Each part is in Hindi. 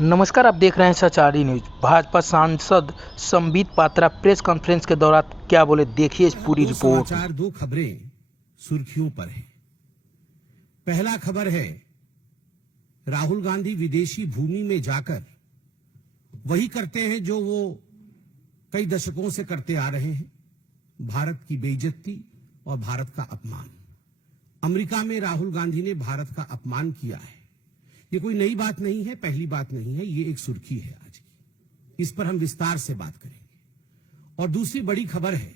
नमस्कार, आप देख रहे हैं सचारी न्यूज। भाजपा सांसद संबित पात्रा प्रेस कॉन्फ्रेंस के दौरान क्या बोले, देखिए इस पूरी रिपोर्ट। समाचार, दो खबरें सुर्खियों पर हैं। पहला खबर है, राहुल गांधी विदेशी भूमि में जाकर वही करते हैं जो वो कई दशकों से करते आ रहे हैं, भारत की बेइज्जती और भारत का अपमान। अमेरिका में राहुल गांधी ने भारत का अपमान किया है। ये कोई नई बात नहीं है, पहली बात नहीं है, ये एक सुर्खी है आज की। इस पर हम विस्तार से बात करेंगे। और दूसरी बड़ी खबर है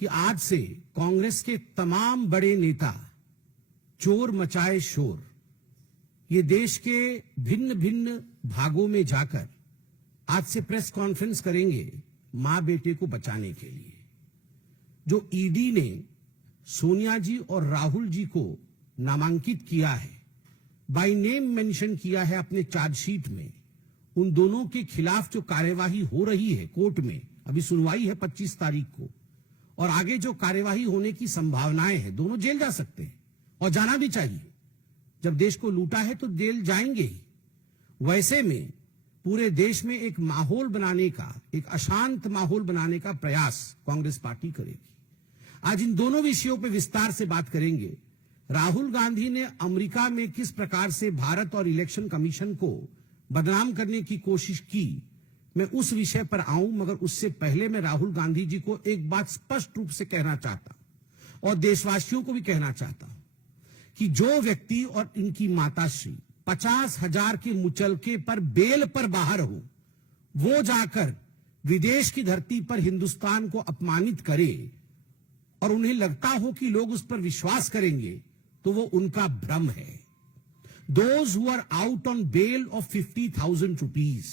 कि आज से कांग्रेस के तमाम बड़े नेता चोर मचाए शोर, ये देश के भिन्न भिन्न भागों में जाकर आज से प्रेस कॉन्फ्रेंस करेंगे मां बेटे को बचाने के लिए। जो ईडी ने सोनिया जी और राहुल जी को नामांकित किया है, बाय नेम मेंशन किया है अपने चार्जशीट में, उन दोनों के खिलाफ जो कार्यवाही हो रही है कोर्ट में, अभी सुनवाई है 25 तारीख को, और आगे जो कार्यवाही होने की संभावनाएं हैं, दोनों जेल जा सकते हैं और जाना भी चाहिए। जब देश को लूटा है तो जेल जाएंगे ही। वैसे में पूरे देश में एक माहौल बनाने का, एक अशांत माहौल बनाने का प्रयास कांग्रेस पार्टी करेगी। आज इन दोनों विषयों पर विस्तार से बात करेंगे। राहुल गांधी ने अमेरिका में किस प्रकार से भारत और इलेक्शन कमीशन को बदनाम करने की कोशिश की, मैं उस विषय पर आऊं, मगर उससे पहले मैं राहुल गांधी जी को एक बात स्पष्ट रूप से कहना चाहता हूं और देशवासियों को भी कहना चाहता हूं कि जो व्यक्ति और इनकी माताश्री 50,000 के मुचलके पर बेल पर बाहर हो, वो जाकर विदेश की धरती पर हिंदुस्तान को अपमानित करे और उन्हें लगता हो कि लोग उस पर विश्वास करेंगे, तो वो उनका भ्रम है। Those who are out on bail of 50,000 rupees,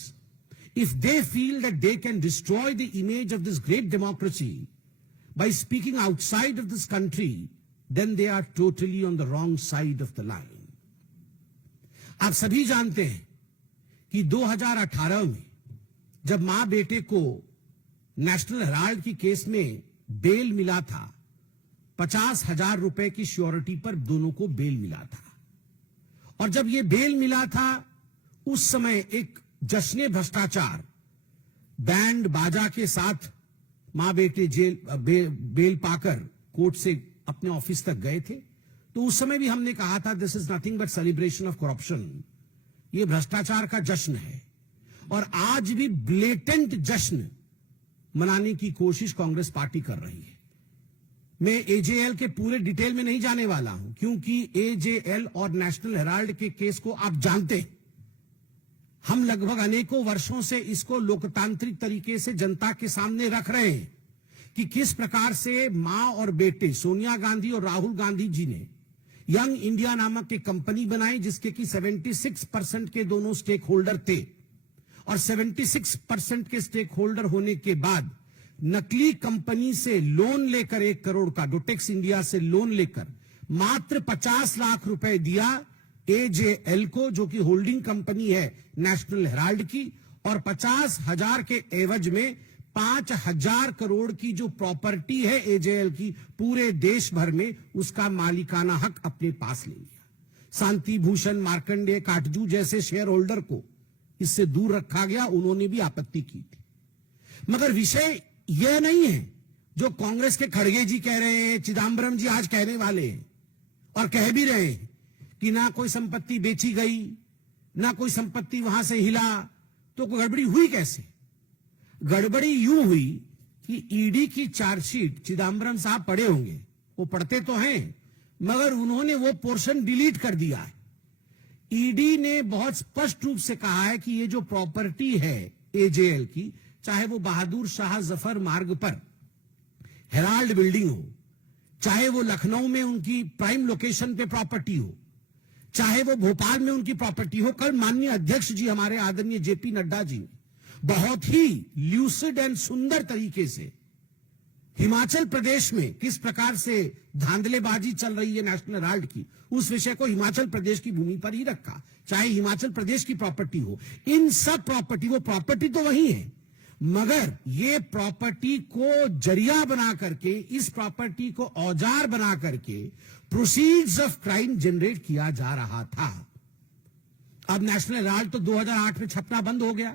if they feel that they can destroy the image of this great democracy by speaking outside of this country, then they are totally on the wrong side of the line. आप सभी जानते हैं कि 2018 में जब मां बेटे को नेशनल हेराल्ड की केस में बेल मिला था, 50,000 रुपए की श्योरिटी पर दोनों को बेल मिला था। और जब ये बेल मिला था, उस समय एक जश्न भ्रष्टाचार बैंड बाजा के साथ मां बेटे बेल पाकर कोर्ट से अपने ऑफिस तक गए थे। तो उस समय भी हमने कहा था, this is nothing but celebration of corruption, ये भ्रष्टाचार का जश्न है। और आज भी ब्लेटेंट जश्न मनाने की कोशिश कांग्रेस पार्टी कर रही है। मैं एजेएल के पूरे डिटेल में नहीं जाने वाला हूं, क्योंकि एजेएल और नेशनल हेराल्ड के केस को आप जानते हैं। हम लगभग अनेकों वर्षों से इसको लोकतांत्रिक तरीके से जनता के सामने रख रहे हैं कि किस प्रकार से मां और बेटे सोनिया गांधी और राहुल गांधी जी ने यंग इंडिया नामक एक कंपनी बनाई, जिसके कि 76% के दोनों स्टेक होल्डर थे। और 76% के स्टेक होल्डर होने के बाद नकली कंपनी से लोन लेकर 1 करोड़ का, डोटेक्स इंडिया से लोन लेकर मात्र 50 लाख रुपए दिया एजेएल को, जो कि होल्डिंग कंपनी है नेशनल हेराल्ड की, और 50,000 के एवज में 5,000 करोड़ की जो प्रॉपर्टी है एजेएल की, पूरे देश भर में उसका मालिकाना हक अपने पास ले लिया। शांति भूषण, मार्कंडेय, काटजू जैसे शेयर होल्डर को इससे दूर रखा गया, उन्होंने भी आपत्ति की थी। मगर विषय यह नहीं है जो कांग्रेस के खड़गे जी कह रहे हैं, चिदम्बरम जी आज कहने वाले हैं और कह भी रहे हैं कि ना कोई संपत्ति बेची गई, ना कोई संपत्ति वहां से हिला। तो गड़बड़ी हुई कैसे? गड़बड़ी यूं हुई कि ईडी की चार्जशीट चिदम्बरम साहब पढ़े होंगे, वो पढ़ते तो हैं, मगर उन्होंने वो पोर्शन डिलीट कर दिया है। ईडी ने बहुत स्पष्ट रूप से कहा है कि ये जो प्रॉपर्टी है एजेएल की, चाहे वो बहादुर शाह जफर मार्ग पर हेराल्ड बिल्डिंग हो, चाहे वो लखनऊ में उनकी प्राइम लोकेशन पे प्रॉपर्टी हो, चाहे वो भोपाल में उनकी प्रॉपर्टी हो। कल माननीय अध्यक्ष जी हमारे आदरणीय जेपी नड्डा जी बहुत ही ल्यूसिड एंड सुंदर तरीके से हिमाचल प्रदेश में किस प्रकार से धांधलेबाजी चल रही है नेशनल हेराल्ड की, उस विषय को हिमाचल प्रदेश की भूमि पर ही रखा, चाहे हिमाचल प्रदेश की प्रॉपर्टी हो। इन सब प्रॉपर्टी, वो प्रॉपर्टी तो वही है, मगर ये प्रॉपर्टी को जरिया बना करके, इस प्रॉपर्टी को औजार बना करके प्रोसीड्स ऑफ क्राइम जनरेट किया जा रहा था। अब नेशनल हेराल्ड तो 2008 में छपना बंद हो गया,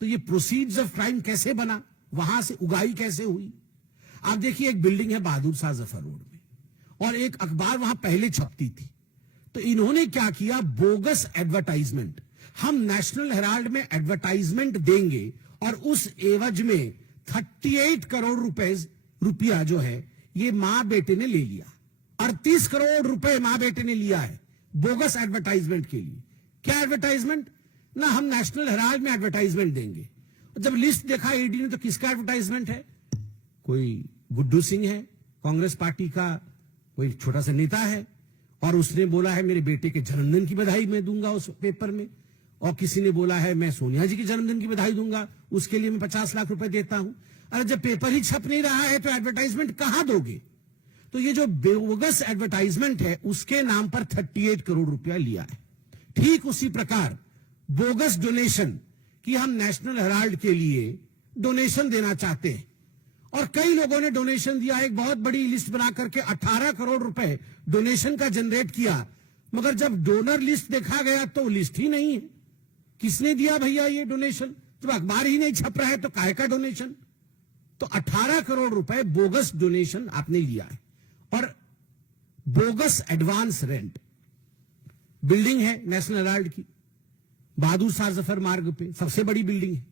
तो ये प्रोसीड्स ऑफ क्राइम कैसे बना, वहां से उगाई कैसे हुई? आप देखिए, एक बिल्डिंग है बहादुर शाह जफर रोड में, और एक अखबार वहां पहले छपती थी। तो इन्होंने क्या किया, बोगस एडवर्टाइजमेंट, हम नेशनल हेराल्ड में एडवर्टाइजमेंट देंगे और उस एवज में 38 करोड़ रुपया जो है ये मां बेटे ने ले लिया। 38 करोड़ रुपए मां बेटे ने लिया है बोगस एडवर्टाइजमेंट के लिए। क्या एडवर्टाइजमेंट? ना हम नेशनल हेराल्ड में एडवर्टाइजमेंट देंगे। जब लिस्ट देखा ईडी ने तो किसका एडवर्टाइजमेंट है? कोई गुड्डू सिंह है, कांग्रेस पार्टी का कोई छोटा सा नेता है, और उसने बोला है मेरे बेटे के जन्मदिन की बधाई मैं दूंगा उस पेपर में, और किसी ने बोला है मैं सोनिया जी के जन्मदिन की बधाई दूंगा, उसके लिए मैं 50 लाख रुपए देता हूं। अरे जब पेपर ही छप नहीं रहा है तो एडवर्टाइजमेंट कहां दोगे? तो ये जो बोगस एडवर्टाइजमेंट है उसके नाम पर 38 करोड़ रुपया लिया है। ठीक उसी प्रकार बोगस डोनेशन कि हम नेशनल हेराल्ड के लिए डोनेशन देना चाहते हैं, और कई लोगों ने डोनेशन दिया। एक बहुत बड़ी लिस्ट बना करके 18 करोड़ रुपए डोनेशन का जनरेट किया, मगर जब डोनर लिस्ट देखा गया तो लिस्ट ही नहीं है। किसने दिया भैया ये डोनेशन? जब अखबार ही नहीं छप रहा है तो काहे का डोनेशन? तो 18 करोड़ रुपए बोगस डोनेशन आपने लिया है। और बोगस एडवांस रेंट, बिल्डिंग है नेशनल हेराल्ड की बहादुर शाह जफर मार्ग पे, सबसे बड़ी बिल्डिंग है।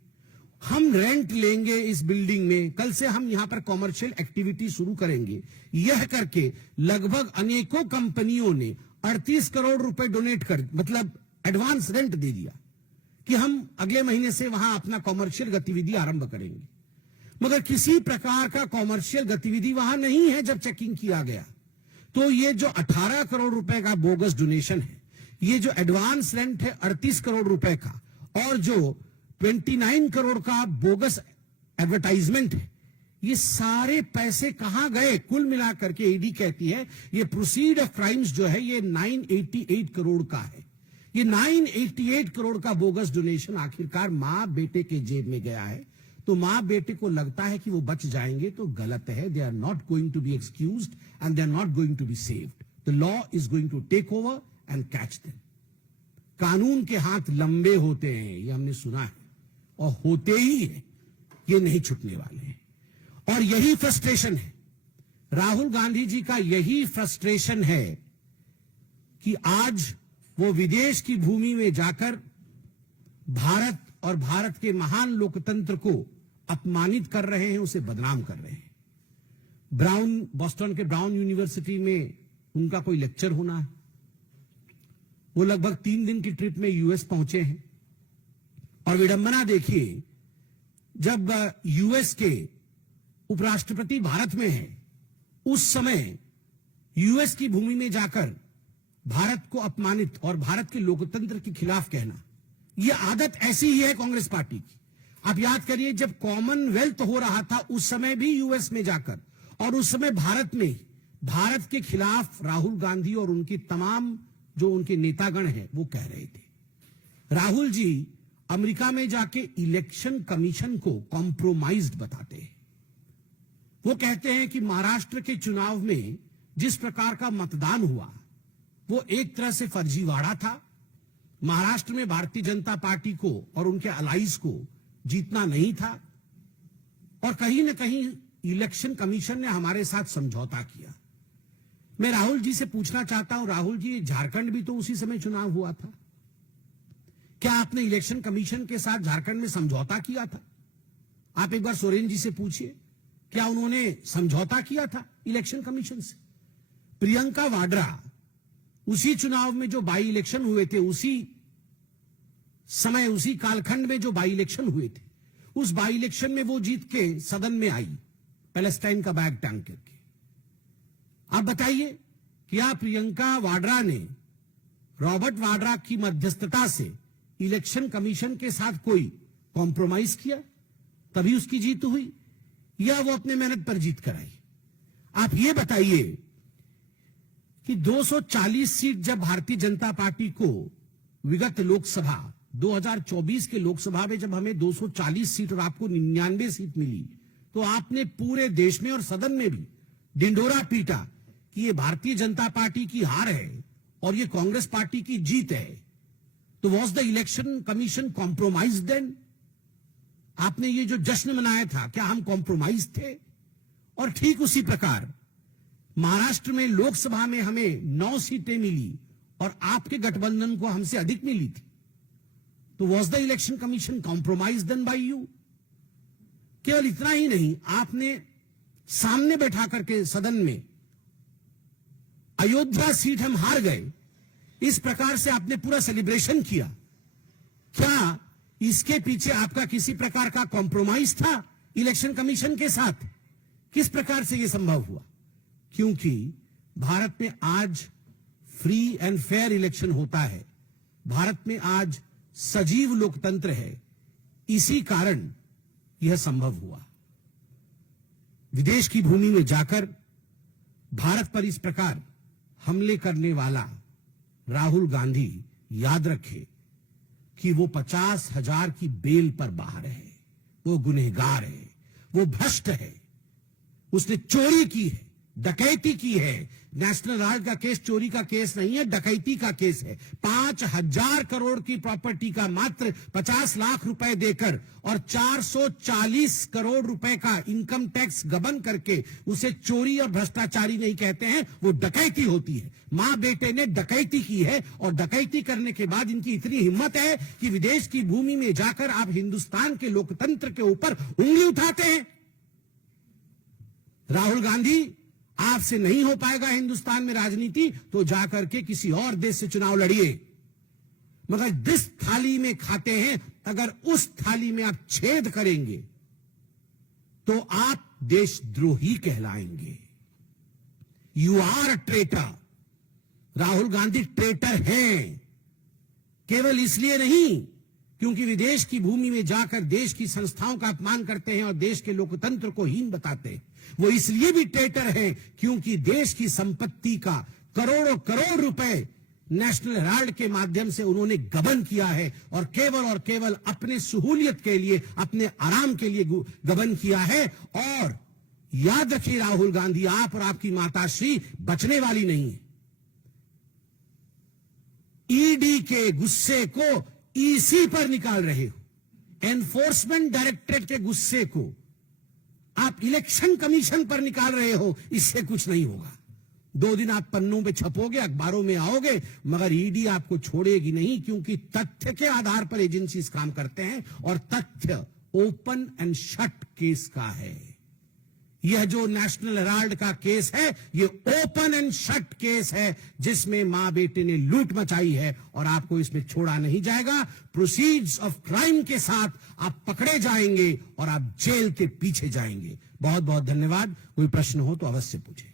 हम रेंट लेंगे इस बिल्डिंग में, कल से हम यहां पर कॉमर्शियल एक्टिविटी शुरू करेंगे, यह करके लगभग अनेकों कंपनियों ने 38 करोड़ रुपए डोनेट कर, मतलब एडवांस रेंट दे दिया कि हम अगले महीने से वहां अपना कॉमर्शियल गतिविधि आरंभ करेंगे। मगर किसी प्रकार का कॉमर्शियल गतिविधि वहां नहीं है। जब चेकिंग किया गया तो ये जो 18 करोड़ रुपए का बोगस डोनेशन है, ये जो एडवांस रेंट है 38 करोड़ रुपए का, और जो 29 करोड़ का बोगस एडवर्टाइजमेंट है, ये सारे पैसे कहां गए? कुल मिलाकर के ईडी कहती है ये प्रोसीड ऑफ क्राइम्स जो है ये 988 करोड़ का है। ये 988 करोड़ का बोगस डोनेशन आखिरकार मां बेटे के जेब में गया है। तो मां बेटे को लगता है कि वो बच जाएंगे, तो गलत है। They are not going to be excused and they are not going to be saved. The law is going to take over and catch them. कानून के हाथ लंबे होते हैं, ये हमने सुना है, और होते ही है, ये नहीं छूटने वाले हैं। और यही फ्रस्ट्रेशन है, राहुल गांधी जी का यही फ्रस्ट्रेशन है कि आज वो विदेश की भूमि में जाकर भारत और भारत के महान लोकतंत्र को अपमानित कर रहे हैं, उसे बदनाम कर रहे हैं। बॉस्टन के ब्राउन यूनिवर्सिटी में उनका कोई लेक्चर होना है, वो लगभग 3 दिन की ट्रिप में यूएस पहुंचे हैं। और विडंबना देखिए, जब यूएस के उपराष्ट्रपति भारत में है, उस समय यूएस की भूमि में जाकर भारत को अपमानित और भारत के लोकतंत्र के खिलाफ कहना, यह आदत ऐसी ही है कांग्रेस पार्टी की। आप याद करिए, जब कॉमनवेल्थ हो रहा था उस समय भी यूएस में जाकर, और उस समय भारत में भारत के खिलाफ राहुल गांधी और उनकी तमाम जो उनके नेतागण हैं वो कह रहे थे। राहुल जी अमेरिका में जाके इलेक्शन कमीशन को कॉम्प्रोमाइज्ड बताते हैं। वो कहते हैं कि महाराष्ट्र के चुनाव में जिस प्रकार का मतदान हुआ वो एक तरह से फर्जीवाड़ा था। महाराष्ट्र में भारतीय जनता पार्टी को और उनके अलाइज को जीतना नहीं था, और कहीं ना कहीं इलेक्शन कमीशन ने हमारे साथ समझौता किया। मैं राहुल जी से पूछना चाहता हूं, राहुल जी, झारखंड भी तो उसी समय चुनाव हुआ था, क्या आपने इलेक्शन कमीशन के साथ झारखंड में समझौता किया था? आप एक बार सोरेन जी से पूछिए, क्या उन्होंने समझौता किया था इलेक्शन कमीशन से? प्रियंका वाड्रा उसी चुनाव में जो बाई इलेक्शन हुए थे, उसी समय उसी कालखंड में जो बाई इलेक्शन हुए थे, उस बाई इलेक्शन में वो जीत के सदन में आई पैलेस्टाइन का बैग टांग करके। आप बताइए, क्या प्रियंका वाड्रा ने रॉबर्ट वाड्रा की मध्यस्थता से इलेक्शन कमीशन के साथ कोई कॉम्प्रोमाइज किया तभी उसकी जीत हुई, या वो अपने मेहनत पर जीत कर आई? आप ये बताइए कि 240 सीट जब भारतीय जनता पार्टी को विगत लोकसभा 2024 के लोकसभा में जब हमें 240 सीट और आपको 99 सीट मिली, तो आपने पूरे देश में और सदन में भी डिंडोरा पीटा कि ये भारतीय जनता पार्टी की हार है और ये कांग्रेस पार्टी की जीत है। तो was the election commission compromise then? आपने ये जो जश्न मनाया था, क्या हम कॉम्प्रोमाइज थे? और ठीक उसी प्रकार महाराष्ट्र में लोकसभा में हमें 9 सीटें मिली और आपके गठबंधन को हमसे अधिक मिली थी। तो was the election commission compromise then by you? केवल इतना ही नहीं, आपने सामने बैठा करके सदन में अयोध्या सीट हम हार गए, इस प्रकार से आपने पूरा सेलिब्रेशन किया। क्या इसके पीछे आपका किसी प्रकार का कॉम्प्रोमाइज था इलेक्शन कमीशन के साथ? किस प्रकार से यह संभव हुआ? क्योंकि भारत में आज फ्री एंड फेयर इलेक्शन होता है, भारत में आज सजीव लोकतंत्र है, इसी कारण यह संभव हुआ। विदेश की भूमि में जाकर भारत पर इस प्रकार हमले करने वाला राहुल गांधी याद रखे कि वो 50,000 की बेल पर बाहर है, वो गुनहगार है, वो भ्रष्ट है, उसने चोरी की है, डकैती की है। नेशनल हेराल्ड का केस चोरी का केस नहीं है, डकैती का केस है। 5,000 करोड़ की प्रॉपर्टी का मात्र 50 लाख रुपए देकर और 440 करोड़ रुपए का इनकम टैक्स गबन करके उसे चोरी और भ्रष्टाचारी नहीं कहते हैं, वो डकैती होती है। मां बेटे ने डकैती की है और डकैती करने के बाद इनकी इतनी हिम्मत है कि विदेश की भूमि में जाकर आप हिंदुस्तान के लोकतंत्र के ऊपर उंगली उठाते हैं। राहुल गांधी, आपसे नहीं हो पाएगा हिंदुस्तान में राजनीति, तो जाकर के किसी और देश से चुनाव लड़िए, मगर जिस थाली में खाते हैं अगर उस थाली में आप छेद करेंगे तो आप देशद्रोही कहलाएंगे। You are a traitor. Rahul Gandhi traitor हैं, केवल इसलिए नहीं क्योंकि विदेश की भूमि में जाकर देश की संस्थाओं का अपमान करते हैं और देश के लोकतंत्र को हीन बताते हैं, वो इसलिए भी ट्रेटर हैं क्योंकि देश की संपत्ति का करोड़ों करोड़ रुपए नेशनल हेराल्ड के माध्यम से उन्होंने गबन किया है और केवल अपने सहूलियत के लिए, अपने आराम के लिए गबन किया है। और याद रखिए राहुल गांधी, आप और आपकी माताश्री बचने वाली नहीं है। ईडी के गुस्से को ईसी पर निकाल रहे हो, एनफोर्समेंट डायरेक्टरेट के गुस्से को आप इलेक्शन कमीशन पर निकाल रहे हो। इससे कुछ नहीं होगा। 2 दिन आप पन्नों पे छपोगे, अखबारों में आओगे, मगर ईडी आपको छोड़ेगी नहीं, क्योंकि तथ्य के आधार पर एजेंसीज काम करते हैं और तथ्य ओपन एंड शट केस का है। यह जो नेशनल हेराल्ड का केस है, ये ओपन एंड शट केस है जिसमें मां बेटे ने लूट मचाई है और आपको इसमें छोड़ा नहीं जाएगा। प्रोसीड्स ऑफ क्राइम के साथ आप पकड़े जाएंगे और आप जेल के पीछे जाएंगे। बहुत बहुत धन्यवाद। कोई प्रश्न हो तो अवश्य पूछे।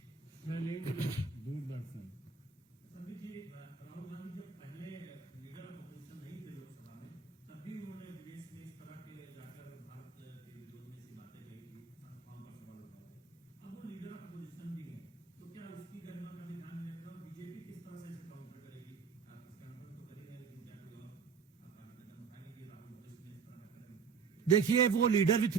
देखिए, वो लीडर विथ